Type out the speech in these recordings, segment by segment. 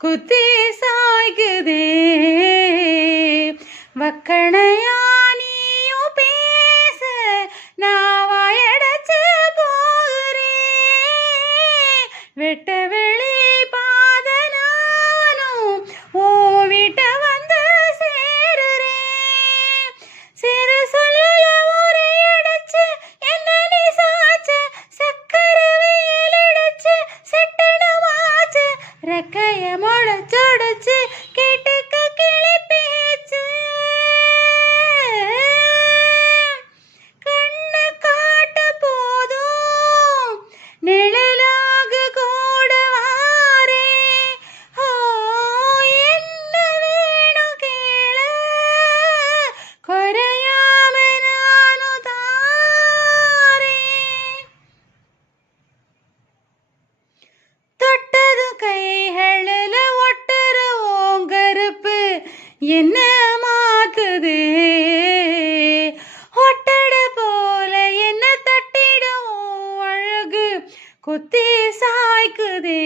குத்தி சாய்க்குதே வக்கணையா நீயும் பேச நான் வாயடைச்சு போகிறேன் வெட்ட வெளி பாத நானும் ஓ வீட்ட வந்து சேருறேன் சிறு சொல்ல ஊரை அடைச்சு என்ன நீ சாச்ச சக்கரை வெயில் அடைச்சு செட்டடு வாச்சு ரெக்கைய முளைச்சொடைச்சு கேட்டுக்க கிளி பேச்சு கண்ணு காட்ட போதும் நிழலாக கூட வாரே ஓ என்ன வேணும் கேள குறையாம நானும் தாரேன் தொட்டதும் கைகளில் ஒட்டுற ஓங்கருப்பு என்ன மாத்துது ஒட்டட போல என்ன தட்டிடும் அழகு குத்தி சாய்க்குதே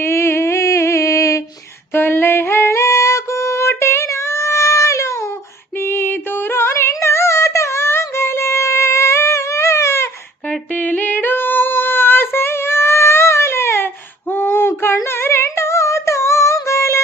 தொல்லைகளை கூட்டினாலும் நீ தூரம் நின்னா தாங்கல கட்டிலிடும் ஆசையால உன் கண்ணு ரெண்டும் தூங்கல